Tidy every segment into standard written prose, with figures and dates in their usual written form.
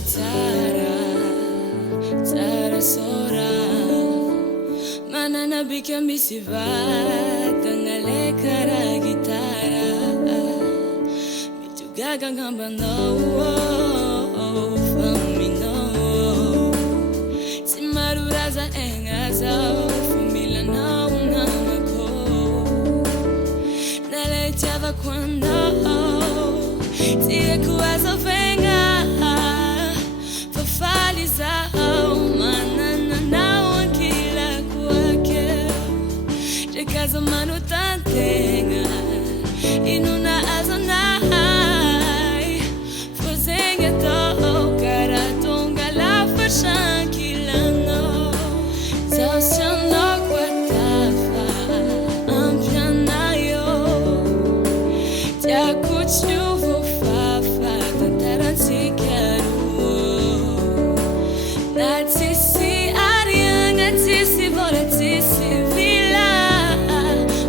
tsara, tsara sora. Manana bika misy vatagna le kara gitara. Mitugaga ngambanao, faminao. Si maruraza engazao, fumilanao namako. Naletiava quando Tiekuazo venga Fafalizao Manana nao kila kwake Jekazo manutantenga Inuna azonai Fozenga to Karatonga la fashan kilano Zosiono kwatafa Ampianayo Tiakuchuvu Natisi aria, natisi vola, natisi villa.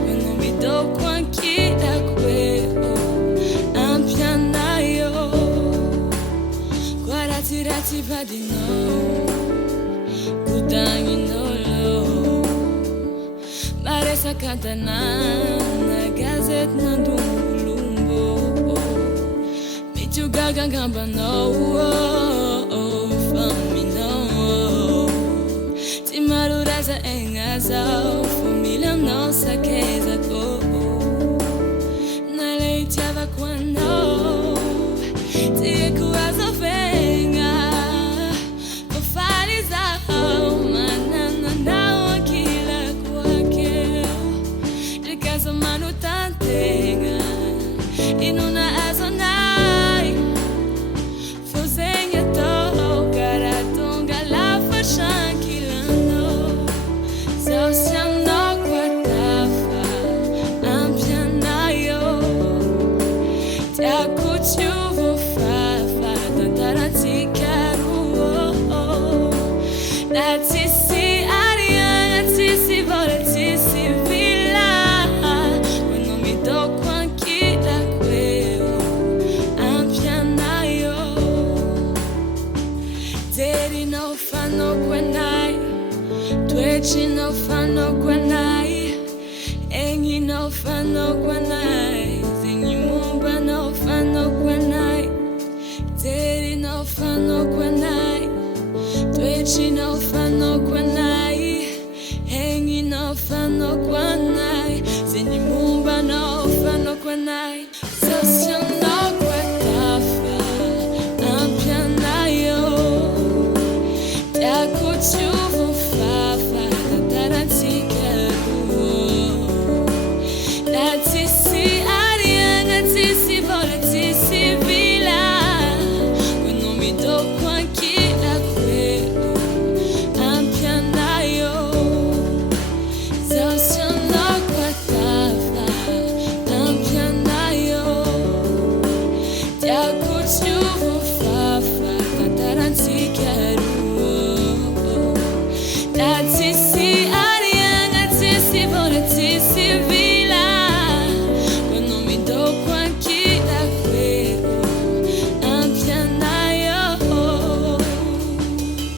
Non mi do quanchi da quello, ampianaio. Guardati rati vadino, kutani nolo. Maresa cantanana, gazet nandumulumbo. Mitugaga gambano. Maruraza engazao, família nossa queza ko. Na leitiava quando Tiekuazo venga, fafalizao, manana nao aquila kwake. De casa manutantenga, inuna azonai, fozenga to, karatonga la fashan. Zosiono kwatafa, ampianayo. Tiakuchuvu fafa, tantarantikaru. Natisi aria, natisi vola, natisi villa. Quando mi do quanchi da quello, ampianayo. Deri no fanno quenai. Twitchy no fanno guanai, Engi no fanno guanai, Zingi mumba no fanno guanai, Teri no fanno guanai, Twitchy no fanno guanai, Engi no fanno guanai, Zingi mumba no fanno guanai, Zosiono kwatafa, ampianayo, Tiakuchuvu Natisi aria, natisi vola, natisi villa. Quando mi do quanchi da quello, ampianayo. Zosiono kwatafa, ampianayo. Tiakuchu